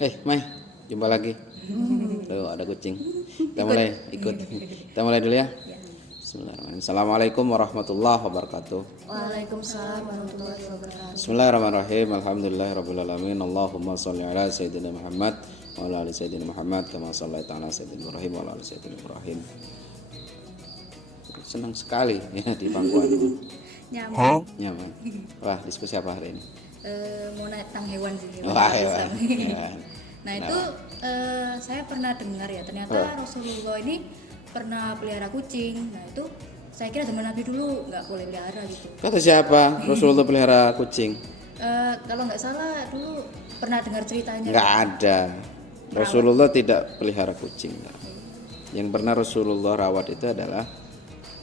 Mai, jumpa lagi. Tuh, ada kucing. Kita mulai ikut. Kita mulai dulu ya. Bismillahirrahmanirrahim. Assalamualaikum warahmatullahi wabarakatuh. Waalaikumsalam warahmatullahi wabarakatuh. Bismillahirrahmanirrahim. Alhamdulillahirabbil alamin. Allahumma shalli ala sayyidina Muhammad wa ala ali sayyidina Muhammad kama shallaita ala sayyidina Ibrahim wa ala ali sayyidina Ibrahim. Senang sekali ya di pangkuan ini. Nyaman. Wah, diskusi apa hari ini? Mau naik tentang hewan sih. Wah, hewan. Nah itu saya pernah dengar ya, ternyata Rasulullah ini pernah pelihara kucing. Nah itu saya kira zaman Nabi dulu nggak boleh pelihara gitu. Kata siapa Rasulullah pelihara kucing? Kalau nggak salah dulu pernah dengar ceritanya. Nggak ada. Rasulullah tidak pelihara kucing. Yang pernah Rasulullah rawat itu adalah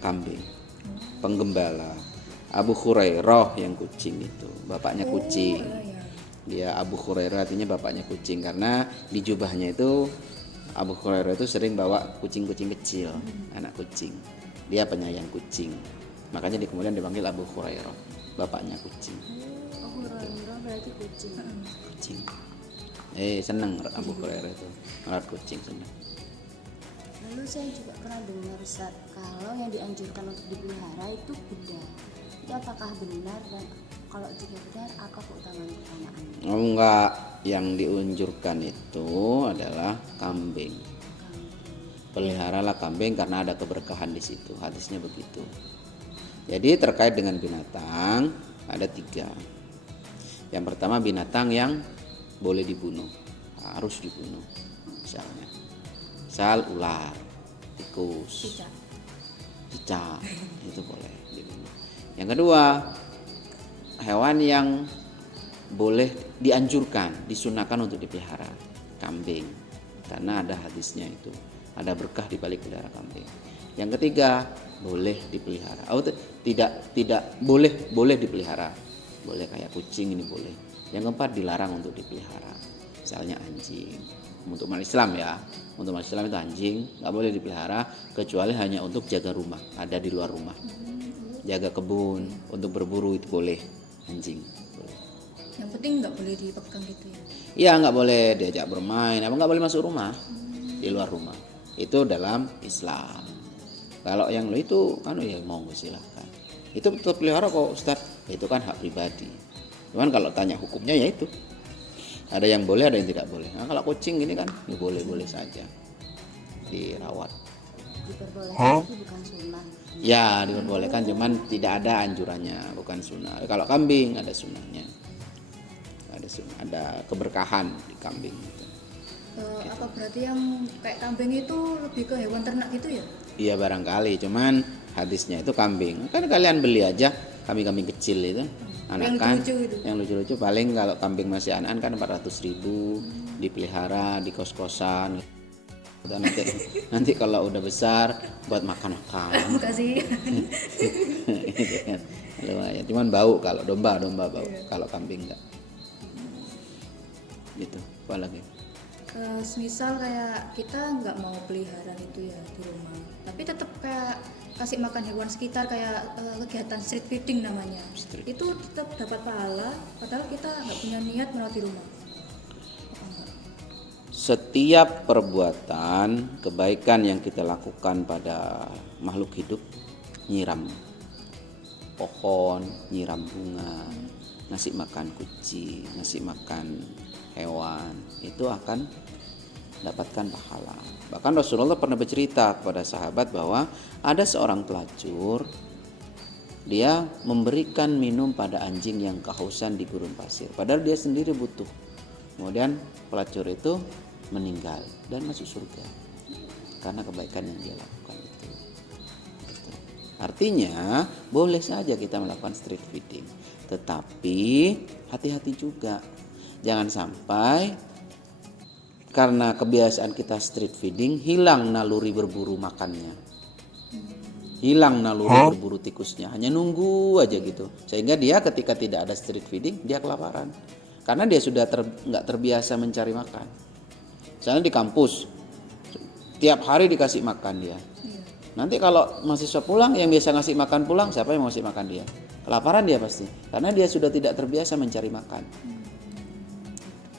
kambing, penggembala. Abu Hurairah yang kucing itu, bapaknya kucing. Dia Abu Hurairah artinya bapaknya kucing karena di jubahnya itu Abu Hurairah itu sering bawa kucing-kucing kecil, anak kucing. Dia penyayang kucing. Makanya kemudian dipanggil Abu Hurairah, bapaknya kucing. Abu Hurairah berarti kucing. Kucing. Seneng Abu Hurairah itu merawat kucing, seneng. Lalu saya juga pernah dengar Ustaz, kalau yang dianjurkan untuk dipelihara itu kuda. Itu apakah benar, dan kalau jika benar apa keutamaan pertanyaannya? Enggak, yang dianjurkan itu adalah kambing. Peliharalah kambing karena ada keberkahan di situ. Hadisnya begitu. Jadi terkait dengan binatang ada 3. Yang pertama binatang yang boleh dibunuh, harus dibunuh. Misalnya, misal ular, tikus, cicak, itu boleh dibunuh. Yang kedua, hewan yang boleh dianjurkan, disunahkan untuk dipelihara, kambing, karena ada hadisnya itu, ada berkah di balik pelihara kambing. Yang ketiga, boleh dipelihara. Tidak boleh dipelihara, boleh kayak kucing ini boleh. Yang keempat, dilarang untuk dipelihara, misalnya anjing. Untuk umat Islam ya, untuk umat Islam itu anjing nggak boleh dipelihara kecuali hanya untuk jaga rumah, ada di luar rumah. Jaga kebun, untuk berburu itu boleh anjing. Boleh. Yang penting nggak boleh dipegang gitu ya. Iya, nggak boleh diajak bermain, nggak boleh masuk rumah, di luar rumah. Itu dalam Islam. Kalau yang itu ya monggo silahkan. Itu tetap pelihara kok Ustaz. Itu kan hak pribadi. Cuman kalau tanya hukumnya ya itu. Ada yang boleh, ada yang tidak boleh. Nah, kalau kucing ini kan ya boleh-boleh saja dirawat. Diperbolehkan tapi bukan sunnah. Ya, diperbolehkan cuman tidak ada anjurannya, bukan sunnah. Kalau kambing ada sunnahnya. Ada keberkahan di kambing gitu. Apa berarti yang kayak kambing itu lebih ke hewan ternak gitu ya? Iya barangkali, cuman hadisnya itu kambing. Kan kalian beli aja kambing-kambing kecil itu. Anakan yang lucu-lucu paling kalau kambing masih anak kan 400.000 dipelihara di kos-kosan. Nanti kalau udah besar buat makan-makan. Kasih. Gitu kan. Lumayan. Cuman bau kalau domba bau. Kalau kambing enggak. Gitu. Apa lagi? Misal kayak kita nggak mau pelihara gitu ya di rumah, tapi tetap kayak kasih makan hewan sekitar kayak kegiatan street feeding namanya. Itu tetap dapat pahala padahal kita nggak punya niat merawat di rumah. Setiap perbuatan kebaikan yang kita lakukan pada makhluk hidup, nyiram pohon, nyiram bunga, ngasih makan kucing, ngasih makan hewan, itu akan dapatkan pahala. Bahkan Rasulullah pernah bercerita kepada sahabat bahwa ada seorang pelacur, dia memberikan minum pada anjing yang kehausan di gurun pasir, padahal dia sendiri butuh. Kemudian pelacur itu meninggal dan masuk surga karena kebaikan yang dia lakukan itu. Artinya boleh saja kita melakukan street feeding, tetapi hati-hati juga. Jangan sampai karena kebiasaan kita street feeding hilang naluri berburu makannya, hilang naluri berburu tikusnya, hanya nunggu aja gitu, sehingga dia ketika tidak ada street feeding dia kelaparan karena dia sudah nggak terbiasa mencari makan. Misalnya di kampus tiap hari dikasih makan dia, nanti kalau mahasiswa pulang yang biasa ngasih makan pulang, siapa yang mau ngasih makan dia? Kelaparan dia pasti, karena dia sudah tidak terbiasa mencari makan.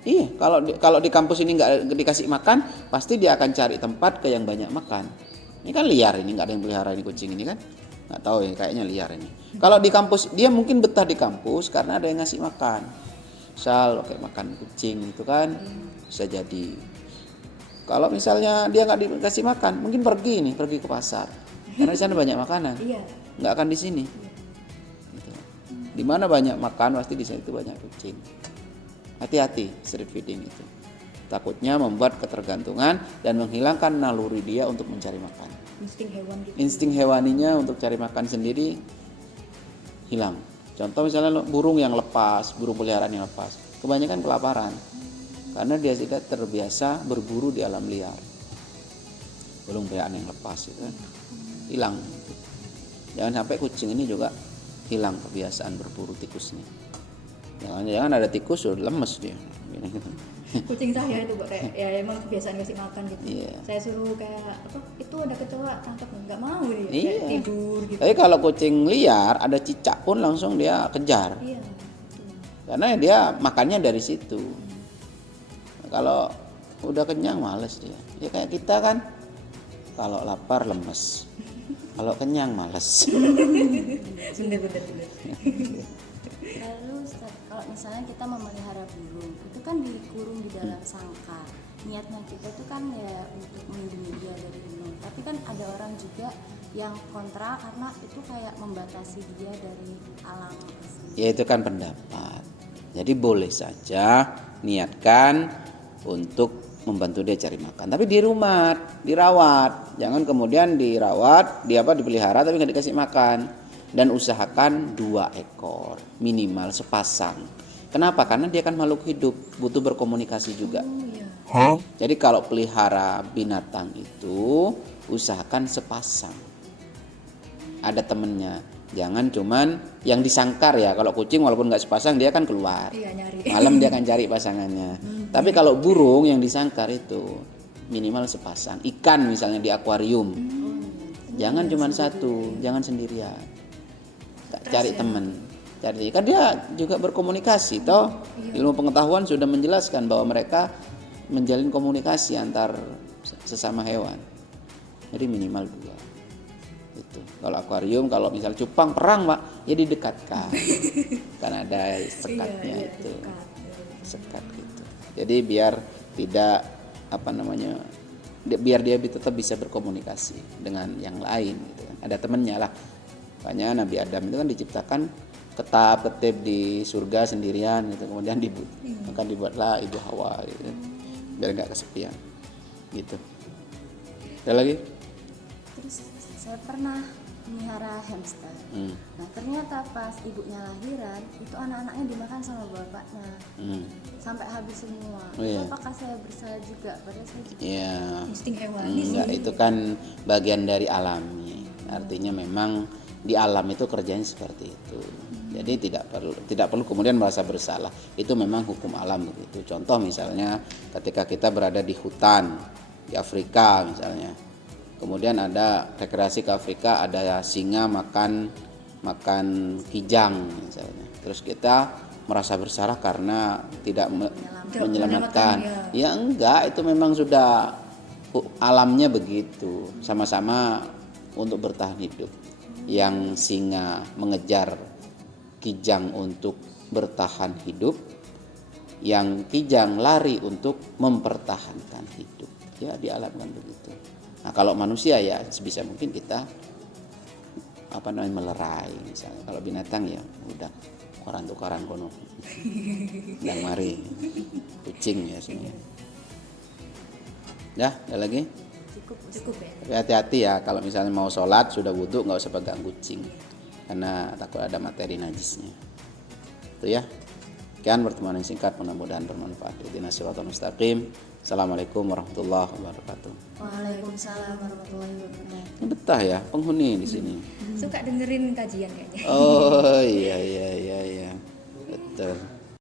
Iya, kalau di kampus ini nggak dikasih makan, pasti dia akan cari tempat ke yang banyak makan. Ini kan liar, ini nggak ada yang pelihara ini kucing ini kan, nggak tahu ya, kayaknya liar ini. Kalau di kampus dia mungkin betah di kampus karena ada yang ngasih makan. Misal kayak makan kucing itu kan bisa jadi. Kalau misalnya dia nggak dikasih makan, mungkin pergi ke pasar karena di sana banyak makanan. Iya. Nggak akan di sini. Gitu. Di mana banyak makan pasti di sana itu banyak kucing. Hati-hati street feeding itu. Takutnya membuat ketergantungan dan menghilangkan naluri dia untuk mencari makan. Insting hewan gitu. Insting hewaninya untuk cari makan sendiri hilang. Contoh misalnya burung yang lepas, burung peliharaan yang lepas, kebanyakan kelaparan karena dia tidak terbiasa berburu di alam liar. Burung peliharaan yang lepas itu kan hilang. Jangan sampai kucing ini juga hilang kebiasaan berburu tikusnya. Jangan ada tikus sudah lemes dia. Kucing saya itu ya emang kebiasaan kasih makan gitu. Iya. Saya suruh kayak apa? Itu ada kecoa tangkap nggak mau dia. Iya. Kayak tidur gitu. Tapi kalau kucing liar ada cicak pun langsung dia kejar. Iya. Karena dia makannya dari situ. Kalau udah kenyang males dia. Ya kayak kita kan kalau lapar lemes. Kalau kenyang males. Bener. Lalu Ustaz, kalau misalnya kita memelihara burung, itu kan dikurung di dalam sangkar. Niatnya kita itu kan ya untuk melindungi dia dari burung. Tapi kan ada orang juga yang kontra karena itu kayak membatasi dia dari alam. Ya itu kan pendapat. Jadi boleh saja niatkan untuk membantu dia cari makan. Tapi di rumah, dirawat. Jangan kemudian dirawat, dipelihara tapi nggak dikasih makan. Dan usahakan 2 ekor minimal sepasang. Kenapa? Karena dia kan makhluk hidup, butuh berkomunikasi juga. Jadi kalau pelihara binatang itu usahakan sepasang. Ada temennya. Jangan cuman yang disangkar ya. Kalau kucing walaupun nggak sepasang dia kan keluar. Iya, nyari. Malam dia akan cari pasangannya. Tapi kalau burung yang disangkar itu minimal sepasang. Ikan misalnya di akuarium. Jangan cuman satu, jangan sendirian. Cari teman, kan dia juga berkomunikasi toh. Ilmu pengetahuan sudah menjelaskan bahwa mereka menjalin komunikasi antar sesama hewan. Jadi minimal 2 itu. Kalau akuarium, kalau misal cupang perang Pak, ya didekatkan kan ada sekatnya itu, sekat gitu. Jadi biar tidak biar dia tetap bisa berkomunikasi dengan yang lain gitu kan. Ada temannya lah. Makanya Nabi Adam itu kan diciptakan ketap-ketip di surga sendirian gitu. Kemudian maka dibuatlah Ibu Hawa gitu. Biar enggak kesepian. Gitu. Ada lagi? Terus saya pernah melihara hamster. Nah ternyata pas ibunya lahiran itu anak-anaknya dimakan sama bapaknya sampai habis semua. Itu apakah saya bersalah juga? Padahal saya juga. Iya. Insting hewani. Enggak, itu kan bagian dari alami. Artinya memang di alam itu kerjanya seperti itu. Jadi tidak perlu kemudian merasa bersalah. Itu memang hukum alam begitu. Contoh misalnya ketika kita berada di hutan di Afrika misalnya. Kemudian ada rekreasi ke Afrika, ada singa makan kijang misalnya. Terus kita merasa bersalah karena tidak menyelamatkan. Ya enggak, itu memang sudah alamnya begitu. Sama-sama untuk bertahan hidup. Yang singa mengejar kijang untuk bertahan hidup, yang kijang lari untuk mempertahankan hidup. Ya di alam kan begitu. Nah kalau manusia ya sebisa mungkin kita melerai misalnya. Kalau binatang ya udah orang tukaran kono dan mari kucing ya semuanya. Ya ada lagi? Cukup ya. Tapi hati-hati ya kalau misalnya mau sholat sudah wudhu nggak usah pegang kucing karena takut ada materi najisnya. Itu ya. Sekian pertemuan yang singkat, mudah-mudahan bermanfaat. Ihdinas siratal mustaqim. Assalamualaikum warahmatullahi wabarakatuh. Waalaikumsalam warahmatullahi wabarakatuh. Betah ya penghuni di sini. Suka dengerin kajian kayaknya. Oh iya.